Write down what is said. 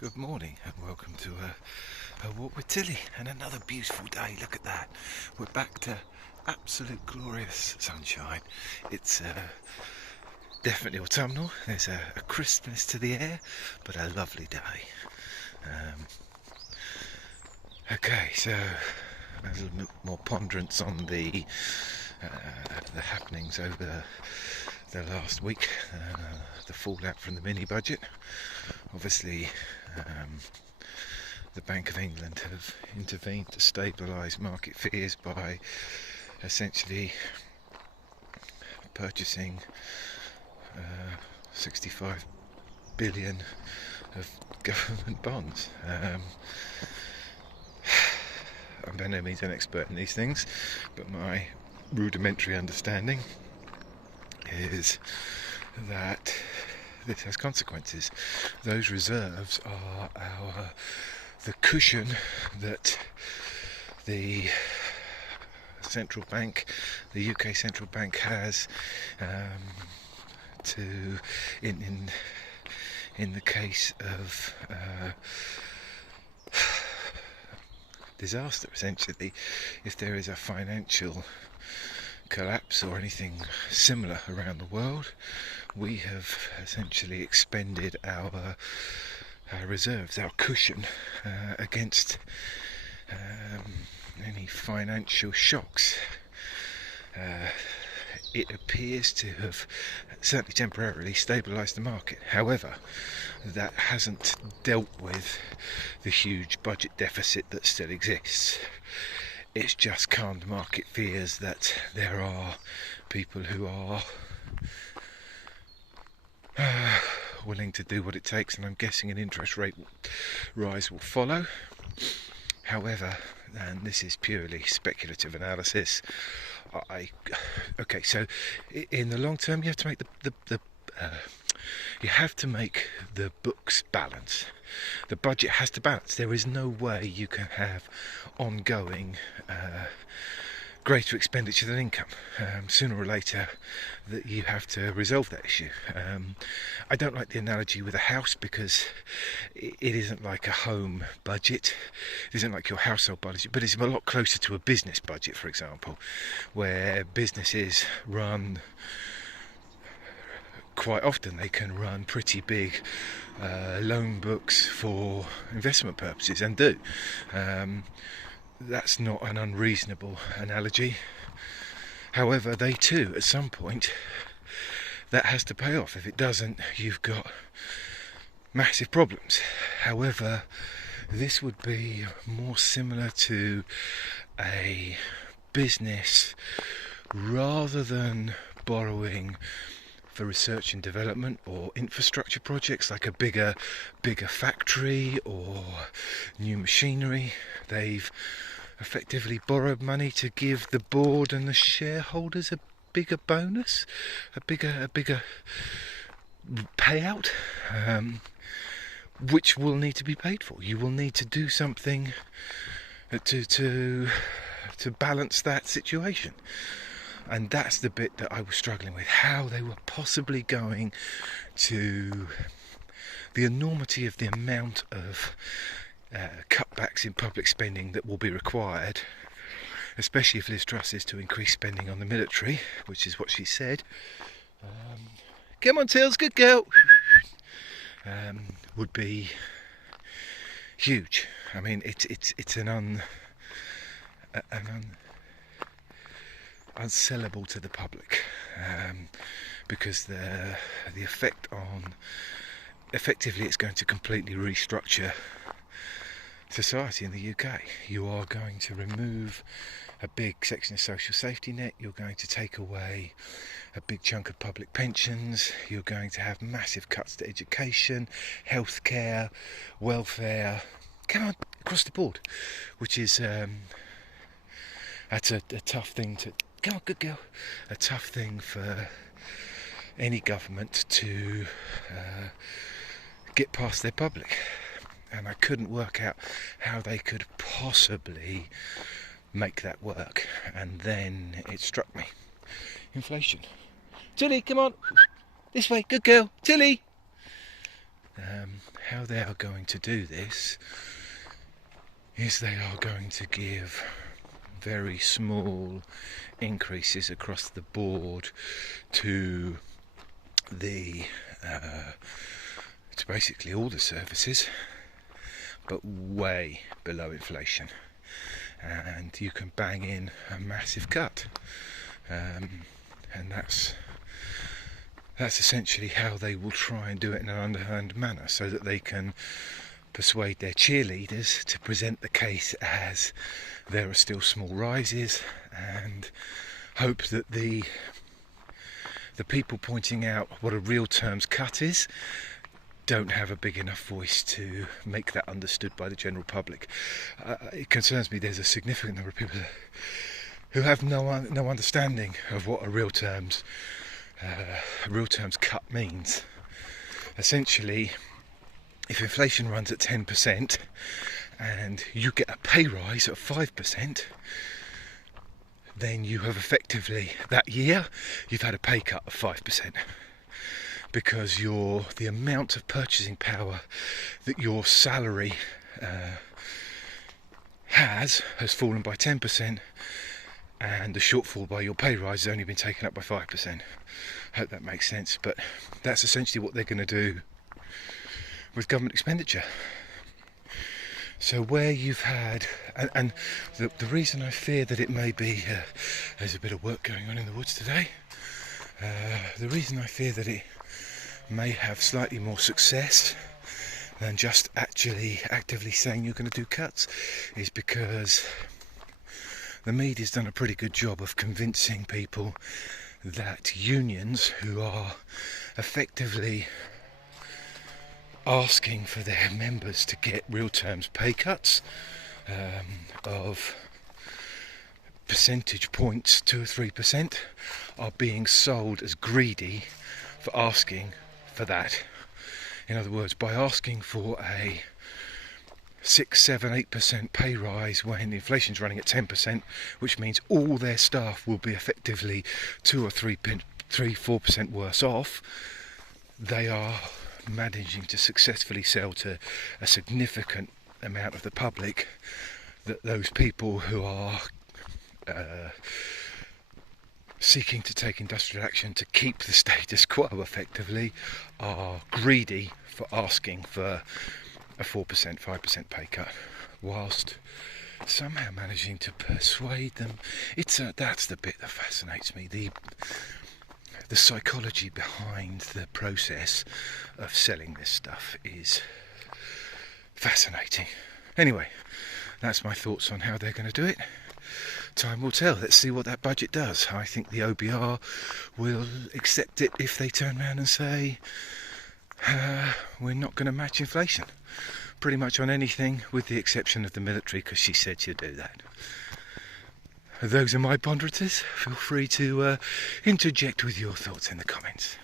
Good morning and welcome to a walk with Tilly and another beautiful day. Look at that. We're back to absolute glorious sunshine. It's definitely autumnal. There's a crispness to the air, but a lovely day. Okay, so a little bit more ponderance on the happenings over the last week, the fallout from the mini budget. Obviously, the Bank of England have intervened to stabilise market fears by essentially purchasing 65 billion of government bonds. I'm by no means an expert in these things, but my rudimentary understanding is that this has consequences. Those reserves are the cushion that the central bank, the UK central bank, has to in the case of disaster. Essentially, if there is a financial collapse or anything similar around the world, we have essentially expended our reserves, our cushion against any financial shocks. It appears to have certainly temporarily stabilised the market. However, that hasn't dealt with the huge budget deficit that still exists. It's just calmed market fears that there are people who are willing to do what it takes, and I'm guessing an interest rate rise will follow. However, and this is purely speculative analysis, so in the long term you have to make the books balance. The budget has to balance. There is no way you can have ongoing greater expenditure than income. Sooner or later that you have to resolve that issue. I don't like the analogy with a house, because it isn't like a home budget, it isn't like your household budget, but it's a lot closer to a business budget, for example, where businesses run, quite often they can run pretty big loan books for investment purposes, and do. That's not an unreasonable analogy. However, they too, at some point, that has to pay off. If it doesn't, you've got massive problems. However, this would be more similar to a business rather than borrowing for research and development or infrastructure projects like a bigger factory or new machinery. They've effectively borrowed money to give the board and the shareholders a bigger bonus, a bigger payout, which will need to be paid for. You will need to do something to balance that situation. And that's the bit that I was struggling with, how they were possibly going to, the enormity of the amount of cutbacks in public spending that will be required, especially if Liz Truss is to increase spending on the military, which is what she said. Come on, Tills, good girl. Would be huge. I mean, it's an unsellable to the public, because the effect on, effectively, it's going to completely restructure society in the UK. You are going to remove a big section of social safety net. You're going to take away a big chunk of public pensions. You're going to have massive cuts to education, healthcare, welfare, come on, across the board, which is that's a tough thing to, come on, good girl, a tough thing for any government to get past their public. And I couldn't work out how they could possibly make that work. And then it struck me. Inflation. Tilly, come on. This way, good girl. Tilly. How they are going to do this is they are going to give very small increases across the board to to basically all the services, but way below inflation, and you can bang in a massive cut, and that's essentially how they will try and do it in an underhand manner, so that they can persuade their cheerleaders to present the case as there are still small rises, and hope that the people pointing out what a real terms cut is don't have a big enough voice to make that understood by the general public. It concerns me there's a significant number of people who have no understanding of what a real terms cut means. Essentially, if inflation runs at 10% and you get a pay rise of 5%, then you have effectively, that year, you've had a pay cut of 5%, because the amount of purchasing power that your salary has fallen by 10%, and the shortfall by your pay rise has only been taken up by 5%. Hope that makes sense, but that's essentially what they're going to do with government expenditure. So where you've had, and the reason I fear that it may be, there's a bit of work going on in the woods today, the reason I fear that it may have slightly more success than just actually actively saying you're going to do cuts is because the media's done a pretty good job of convincing people that unions who are effectively asking for their members to get real terms pay cuts of percentage points, 2 or 3%, are being sold as greedy for asking for that. In other words, by asking for a 6, 7, 8% pay rise when inflation's running at 10%, which means all their staff will be effectively 2 or 3, 4% worse off, they are managing to successfully sell to a significant amount of the public that those people who are seeking to take industrial action to keep the status quo effectively are greedy for asking for a 4%, 5% pay cut, whilst somehow managing to persuade them. That's the bit that fascinates me. The psychology behind the process of selling this stuff is fascinating. Anyway, that's my thoughts on how they're going to do it. Time will tell. Let's see what that budget does. I think the OBR will accept it if they turn around and say we're not going to match inflation pretty much on anything, with the exception of the military, because she said she'd do that. Those are my ponderators. Feel free to interject with your thoughts in the comments.